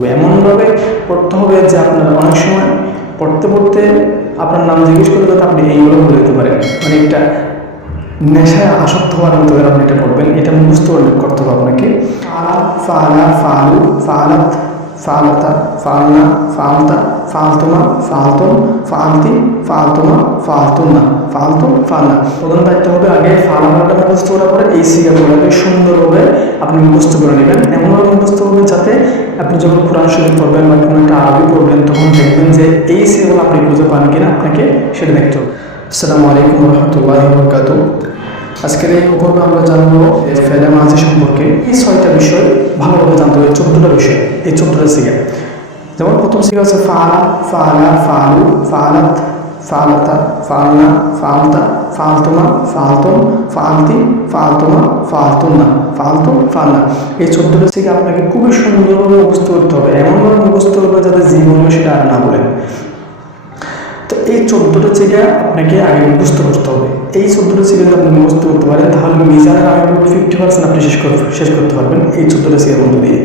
এমনভাবে পড়তে হবে যে আপনার অনেক সময় পড়তে পড়তে আপনার নাম জিজ্ঞেস করলে যাতে আপনি এইগুলো বলে দিতে পারেন, মানে একটা নেশায় আসক্ত হওয়ার মতো করে আপনি এটা পড়বেন। এটা মুখস্থ করতে হবে আপনাকে। ফালা, ফালা, ফালু, ফালাত, ফালাতা, ফালনা, ফালতা, ফালতুমা, ফালতুম, ফালতি, ফালতুমা, ফালতুনা, ফালতুম, ফালনা। প্রধান দায়িত্ব হবে আগে ফালাটা মুখস্থ করার পরে এই সিগাগুলোকে সুন্দরভাবে আপনি মুখস্থ করে নেবেন। এমনভাবে মুখস্থ করবেন যাতে আপনি যখন কোরআন শরীফ পড়বেন বা কোনো একটা আরবি পড়বেন তখন দেখবেন যে এই সিগাগুলো আপনি বুঝে পান কিনা, আপনাকে সেটা দেখতে হবে। আসসালামু আলাইকুম রহমতুল্লাহি ওয়া বারাকাতুহু। আজকের এই পর্বে আমরা জানবো ফেলে মাঝি সম্পর্কে। এই 6টা বিষয় ভালোভাবে জানতে হবে, 14টা বিষয়, এই 14টা সিগা। যেমন প্রথম সিগা হচ্ছে ফালা, ফালা, ফালু, ফালাত, ফালাতা, ফালনা, ফালতা, ফালতুমা, ফালতুম, ফালতি, ফালতুমা, ফালতুনা, ফালতুম, ফালনা। এই 14টা সিগা আপনাকে খুবই সুন্দরভাবে মুখস্থ করতে হবে, এমনভাবে মুখস্থ করবে যাতে জীবনে সেটা আর না বলেন। তো এই 14টা জায়গা আপনাকে আগে মুখস্থ করতে হবে। এই 14টা জায়গা যদি আপনি মুখস্থ করতে পারেন তাহলে মিজানের আগে 50% আপনি শেষ করতে পারবেন এই 14টা জায়গার মধ্যে দিয়ে।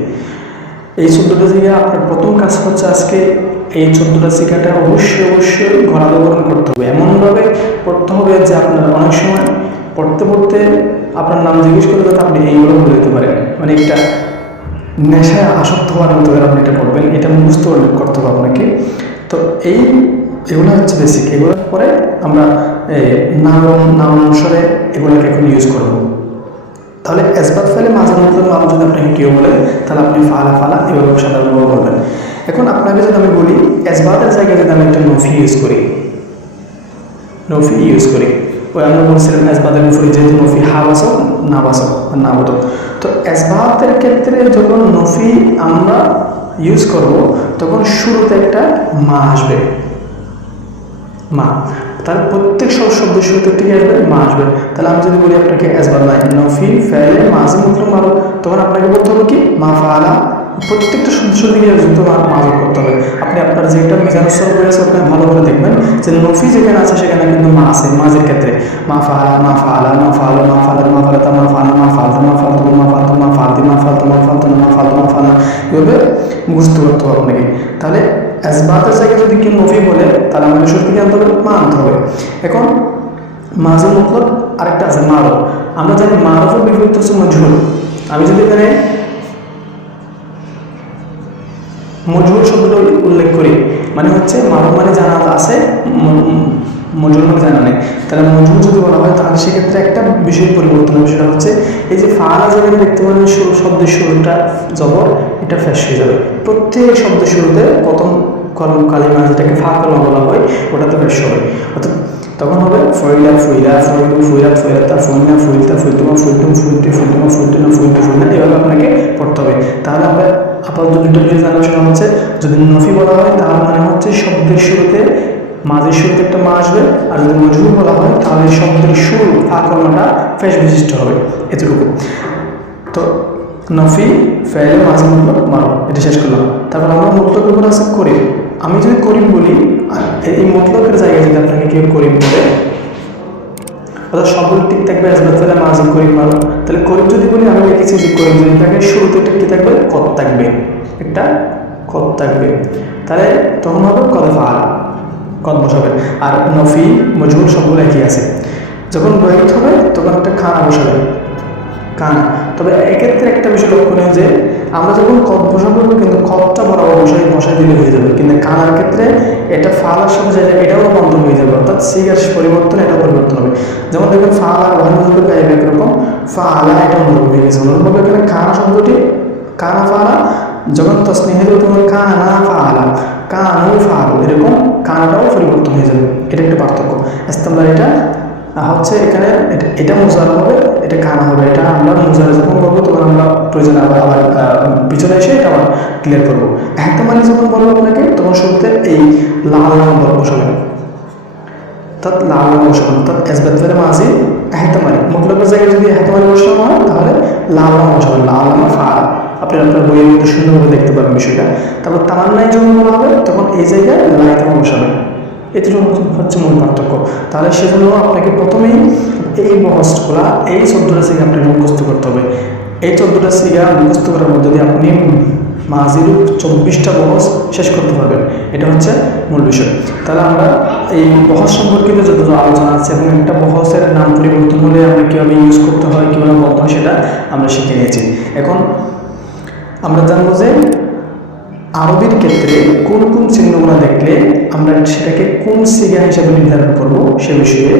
এই 14টা জায়গা আপনার প্রথম কাজ হচ্ছে আজকে এই 14টা জায়গাটা অবশ্যই ঘোরাধকরণ করতে হবে। এমনভাবে পড়তে হবে যে আপনার অনেক সময় পড়তে পড়তে আপনার নাম জিজ্ঞেস করলে যাতে আপনি এইগুলো বলে দিতে পারেন, মানে একটা নেশায় আসক্ত হওয়ার মতো করে আপনি এটা পড়বেন। এটা মুখস্থ করতে হবে আপনাকে। তো এগুলো হচ্ছে বেসিক। এগুলোর পরে আমরা নাম অনুসারে এগুলোকে এখন ইউজ করব। তাহলে এসবাত ফেলে মাঝে মধ্যে নাম যদি আপনাকে কেউ বলে তাহলে আপনি ফালা ফালা এগুলো সাধারণভাবে বলবেন। এখন আপনাকে যদি আমি বলি এসবাতের জায়গায় যদি আমি একটা নফি ইউজ করি, ওই আমরা বলছিলাম এসবাতের উপরে যেহেতু নফি হা বাসক না বাসক না বোধক। তো এসবাতের ক্ষেত্রে যখন নফি আমরা ইউজ করব তখন শুরুতে একটা মা আসবে, মা। তার প্রত্যেক শব্দ শুরুতে ঠিক আসবে, মা আসবে। তাহলে আমি যদি বলি আপনাকে এসবাত নাই নফি ফেলে মাঝে মুতলক মারো, তখন আপনাকে বলতে হবে কি মা ফালা। প্রত্যেকটা শব্দ দিকে যুক্ত মাঝে করতে হবে। আপনি আপনার যেটা মিজানুসর রয়েছে আপনি ভালো করে দেখবেন যে নফি যেখানে আছে সেখানে কিন্তু মা আছে। মাঝের ক্ষেত্রে মা ফালা, মা ফালা, মা ফালো, মা ফালার, মা ফালাতা, মা ফালা, মা ফালতা, মা ফালতু, মা ফালতু, মা ফালতি, মা ফালতু, মা ফালতু, মা ফালতু, মা ফালা, এভাবে মুখস্থ করতে হবে আপনাকে। তাহলে এসবাতের জায়গায় যদি কেউ নফি বলে তাহলে আমাকে সত্যি কি আনতে হবে, মা আনতে হবে। এখন মাঝে মতলব আরেকটা আছে মারো। আমরা জানি মারফের বিপরীত হচ্ছে মজহুল। আমি যদি এখানে মজহুল শব্দটা উল্লেখ করি মানে হচ্ছে মারফ মানে জানা আছে, মজহুল মানে জানা নেই। তাহলে মজহুল যদি বলা হয় তাহলে সেক্ষেত্রে একটা বিষয় পরিবর্তন হবে, সেটা হচ্ছে এই যে ফালা জায়গায় দেখতে পারেন শব্দের শুরুটা জবর, এটা ফ্যাশ হয়ে যাবে। প্রত্যেক শব্দের শুরুতে প্রথম কলম কালিমা যেটাকে ফা কলম বলা হয় ওটাতে ফ্যাশ হবে। অর্থাৎ তখন হবে ফয়লা ফুইলা, ফয়লু ফুইলাত, ফয়লাতা, ফয়না ফুইলতা, ফয়তুমা ফুইলতুম, ফুইলতি ফুইলতুমা, ফুইলতুনা ফুইলতু ফুইলনা, এভাবে আপনাকে পড়তে হবে। তাহলে আমরা আপাতত দুটো জিনিস জানা সেটা হচ্ছে যদি নফি বলা হয় তাহলে মানে হচ্ছে শব্দের শুরুতে মাঝের শুরুতে একটা মা আসবে, আর যদি মজহুর বলা হয় তাহলে শব্দের শুরু ফা কলমটা ফ্যাশ বিশিষ্ট হবে। এতটুকু। তো নফি ফেলে মাঝে মতলব মারো, এটা শেষ করলাম। তারপর আমরা মতলবের উপর আছে করিম। আমি যদি করিম বলি এই মতলবের জায়গায় যদি আপনাকে কেউ করিম বলে অর্থাৎ সবগুলো ঠিক থাকবে এসবাত ফেলে মাঝে করিম মারো। তাহলে করিম যদি বলি আমি লিখেছি যে করিম যদি থাকে শুরুতে একটা কি থাকবে, কদ থাকবে, একটা কদ থাকবে। তাহলে তখন হবে কদ ফালা, কদ বসাবে। আর নফি মজহুর সবগুলো একই আছে। যখন বহিত হবে তখন একটা খানা বসাবে, কানা। তবে এক্ষেত্রে একটা বিষয় লক্ষণীয় যে আমরা যখন কদ বসাবো কিন্তু কদটা বরাবর বসাই দিলে হয়ে যাবে, কিন্তু কানার ক্ষেত্রে এটা ফালার সাথে যায় এটাও রূপান্তর হয়ে যাবে, অর্থাৎ সিগার পরিবর্তন এটা পরিবর্তন হবে। যেমন দেখবেন ফালা ওয়াহিদুল গায়েব একরকম, ফালা এটা অনুরূপ হয়ে গেছে। অনুরূপভাবে এখানে কানা শব্দটি কানা ফালা যখন তসনিহ হয়ে যাবে তখন কানা ফালা, কানু ফালু, এরকম কানাটাও পরিবর্তন হয়ে যাবে। এটা একটা পার্থক্য। ইস্তেমরার এটা হচ্ছে এখানে এটা মুজার হবে, এটা কানা হবে। এটা আমরা মুজার যখন করবো তখন আমরা প্রয়োজনে আবার পিছনে এসে এটা আবার ক্লিয়ার করবো। এহতেমালি যখন বলবো আপনাকে তখন শুরুতে এই লাল নাম বসাবেন, অর্থাৎ লাল নাম বসাবেন। অর্থাৎ এসবাত ফেলে মাঝি এহতেমালি মতলবের জায়গায় যদি এহতেমালি বসানো হয় তাহলে লাল নাম বসাবেন, লাল নামা ফাল। আপনি আপনার বইয়ের মধ্যে সুন্দরভাবে দেখতে পাবেন বিষয়টা। তারপর তামান্নায় যখন বলা হবে তখন এই জায়গায় লাইতামা বসাবেন। এটুকু হচ্ছে মূল পার্থক্য। তাহলে সেজন্য আপনাকে প্রথমেই এই মহস্তগুলা এই 14টা সিগা আপনাকে মুখস্থ করতে হবে। এই 14টা সিগা মুখস্থ করার মধ্যে দিয়ে আপনি মাজির 24টা বহস শেষ করতে পারবেন। এটা হচ্ছে মূল বিষয়। তাহলে আমরা এই বহস সম্পর্কিত যত আলোচনা আছে এবং একটা বহসের নাম পরিবর্তন হলে আমরা কীভাবে ইউজ করতে হয়, কীভাবে বলতে হয়, সেটা আমরা শিখে নিয়েছি। এখন আমরা জানবো যে আরবির ক্ষেত্রে কোন কোন চিহ্নগুলো দেখলে আমরা সেটাকে কোন সিগা হিসেবে নির্ধারণ করব সে বিষয়ে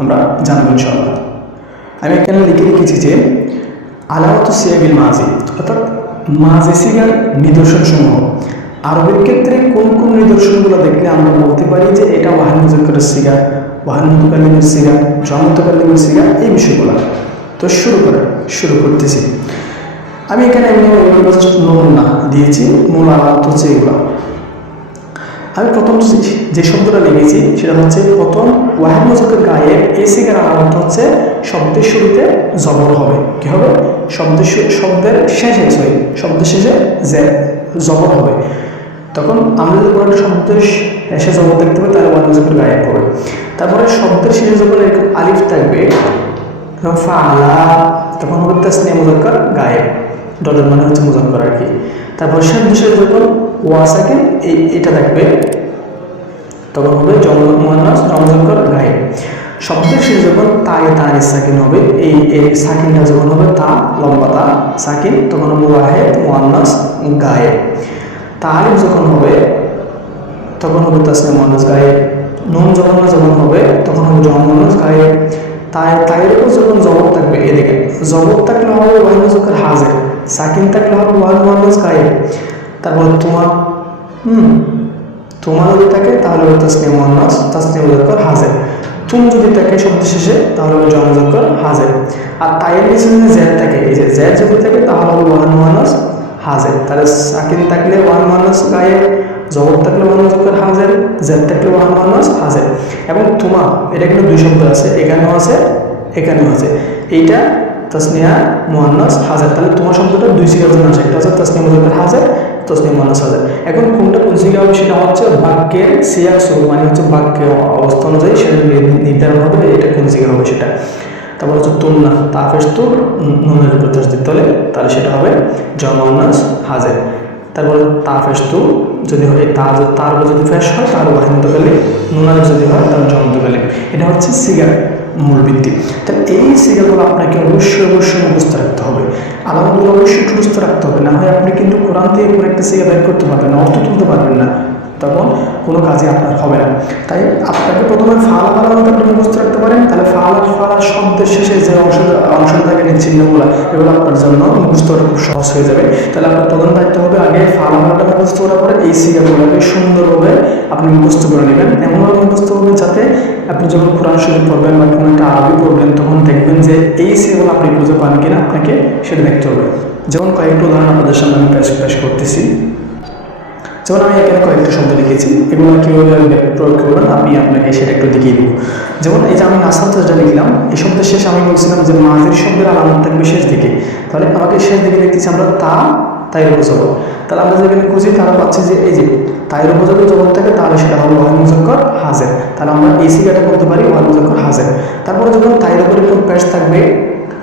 আমরা জানবো ইনশাআল্লাহ। আমি এখানে লিখে রেখেছি যে আলামত সিয়াগিল মাজি, অর্থাৎ মাজি সিগার নিদর্শনসমূহ। আরবের ক্ষেত্রে কোন কোন নিদর্শনগুলো দেখলে আমরা বলতে পারি যে এটা ওয়াহিদ মুজাক্কারের সিগা, ওয়াহিদ মুতাকাল্লিমের সিগা, জাম মুতাকাল্লিমের সিগা, এই বিষয়গুলো। তো শুরু করতেছি। আমি এখানে নমুনা দিয়েছি, মূল আলামত হচ্ছে এগুলো। আমি প্রথম যে শব্দটা লিখেছি সেটা হচ্ছে প্রথম ওয়াহিদ মুজাক্কার গায়েব এই সিগার আলামত হচ্ছে শব্দের শুরুতে জবর হবে। কি হবে? শব্দের শেষে জবর হবে। তখন আমরা যদি কোনো একটা শব্দের শেষে জবর দেখতে পাই তাহলে ওয়াহিদ মুজাক্কার গায়েব হবে। তারপরে শব্দের শেষে যখন এরকম আলিফ থাকবে ফাআলা, তখন হবে তাসনিয়া মুজাক্কার গায়েব, ডলের মানে হচ্ছে মুজাক্কার আর কি। তারপর শেষে যখন ওয়াসাকে এটা থাকবে তখন হবে মুয়ান্নাস মুজাক্কার গায়েব। শব্দের শেষে যখন তানিস সাকিন হবে, এই সাকিনটা যখন হবে তা লম্বা তা সাকিন, তখন হবে ওয়াহিদ মুয়ান্নাস গায়েব। তালিফ যখন হবে তখন হবে তাসনিয়া মুয়ান্নাস গায়েব। নুন যখন হবে তখন হবে জামা মুয়ান্নাস গায়েব। তাইয়ের উপর যখন জবর থাকবে, এদিকে জবর থাকলে হবে ওয়াহিদ মুজাক্কার হাজির, সাকিন থাকলে হবে ওয়াহিদ মুয়ান্নাস গায়েব। তারপর তোমা যদি থাকে তাহলে হবে তাসনিয়া মুজাক্কার হাজির। তুম যদি থাকে শব্দের শেষে তাহলে হবে জামা মুজাক্কার হাজির। আর তাইয়ের নিচে যদি জেড থাকে, এই যে জেড যদি থাকে তাহলে হবে ওয়াহিদ মুয়ান্নাস হাজির। তাহলে সাকিন থাকলে ওয়াহিদ মুয়ান্নাস গায়েব, জবর থাকলে ওয়াহিদ মুজাক্কার হাজির, জেড থাকলে ওয়াহিদ মুয়ান্নাস হাজির। এবং তুমা, এটা কিন্তু দুই শব্দ আছে, এখানেও আছে। এইটা তাসনিয়া মুয়ান্নাস হাজির। তাহলে তোমার শব্দটা দুই সিগার জন্য আছে, একটা হচ্ছে তাসনিয়া মুজাক্কার হাজির, তাসনিয়া মুয়ান্নাস হাজির। এখন কোনটা কোন সিগা হবে সেটা হচ্ছে বাক্যের সিয়াক শুরু, মানে হচ্ছে বাক্যের অবস্থা অনুযায়ী সেটা নির্ধারণ হবে এটা কোন সিগা হবে সেটা। তারপর হচ্ছে তুমনা তাফেস তু নুনের উপর তাসদিদ দিলে তাহলে সেটা হবে জামা মুয়ান্নাস হাজির। তারপরে তাফেস তু যদি হয় তার যদি ফেস হয় তাহলে ওয়াহিদ মুতাকাল্লিম, নুনের যদি হয় তাহলে জামা মুতাকাল্লিম। এটা হচ্ছে সিগার মূল ভিত্তি। তাহলে এই সিগাগুলো আপনাকে অবশ্যই মুখস্থ রাখতে হবে, আলামতগুলো অবশ্যই মুখস্থ রাখতে হবে। না হয় আপনি কিন্তু কোরআন থেকে কোনো একটা সিগা বের করতে পারবেন না, অর্থ তুলতে পারবেন না, তখন কোনো কাজে আপনার হবে না। তাই আপনাকে প্রথমে ফালা আলামত আপনি মুখস্থ রাখতে পারেন, তাহলে ফালা শব্দের শেষে যে অংশটা থাকে চিহ্নগুলো, এগুলো আপনার জন্য মুখস্থ করা খুব সহজ হয়ে যাবে। তাহলে আপনার প্রধান দায়িত্ব হবে আগে ফালাটা মুখস্থ করার পরে এই সিগাগুলোকে সুন্দরভাবে আপনি মুখস্থ করে নেবেন। এমনভাবে মুখস্থ করবেন যাতে আপনি যখন কোরআন শরীফ পড়বেন বা কোনো একটা আরবি পড়বেন তখন দেখবেন যে এই সিগাগুলো আপনি বুঝে পান কিনা, আপনাকে সেটা দেখতে হবে। যেমন কয়েকটা উদাহরণ আপনাদের সামনে আমি পেশ করতেছি। যেমন আমি এখানে কয়েকটা শব্দ লিখেছি, এগুলো কীভাবে প্রয়োগ করবেন আমি আপনাকে সেটা একটু দেখিয়ে দিব। যেমন এই যে আমি নাসার যেটা লিখলাম, এই শব্দের শেষে আমি বলছিলাম যে মাজির শব্দের আলামত থাকবে শেষ দিকে, তাহলে আমাকে শেষ দিকে দেখতেছি আমরা তাইয়ের উপর জবর। তাহলে আমরা যেখানে খুঁজি তারা পাচ্ছি যে এই যে তাইয়ের উপর যদি জবর থাকে তাহলে সেটা হবে ওয়াহিদ মুজাক্কার হাজির। তাহলে আমরা এই সিগাটা করতে পারি ওয়াহিদ মুজাক্কার হাজির। তারপরে যখন তাইয়ের উপর একটু পেশ থাকবে,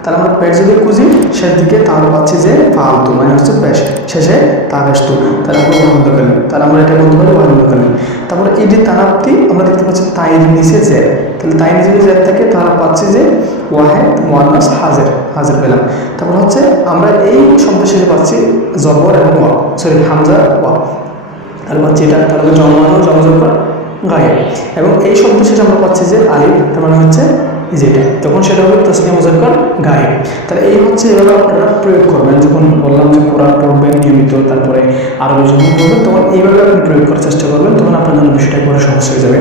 তাহলে আমরা পেশ যদি খুঁজি শেষ দিকে তাহলে পাচ্ছি যে ফালতু, মানে হচ্ছে পেশ শেষে তাবেস্তু, তাহলে আমরা ওয়াহিদ মুতাকাল্লিম, তাহলে আমরা এটা বলতে পারি ওয়াহিদ মুতাকাল্লিম। তারপরে এই যে তানাবটি আমরা দেখতে পাচ্ছি তাইয়ের নিচে জেড, তাহলে তাইয়ের নিচে জেড থাকে তাহলে পাচ্ছি যে ওয়াহিদ মুয়ান্নাস হাজির পেলাম। তারপর হচ্ছে আমরা এই শব্দের শেষে পাচ্ছি জবর এবং হামজা ওয়া, তাহলে পাচ্ছি এটা, তাহলে জমজবর গায়েব। এবং এই শব্দের শেষে আমরা পাচ্ছি যে আলিফ, তার মানে হচ্ছে যেটা, তখন সেটা হবে তাসনিয়া মুজাক্কার গায়েব। তাহলে এই হচ্ছে এভাবে আপনারা প্রয়োগ করবেন। যখন বললাম যে কোরআন পড়বেন নিয়মিত, তারপরে আরবি যখন পড়বেন তখন এইভাবে আপনি প্রয়োগ করার চেষ্টা করবেন, তখন আপনার জন্য বিষয়টা একবারে সহজ হয়ে যাবে।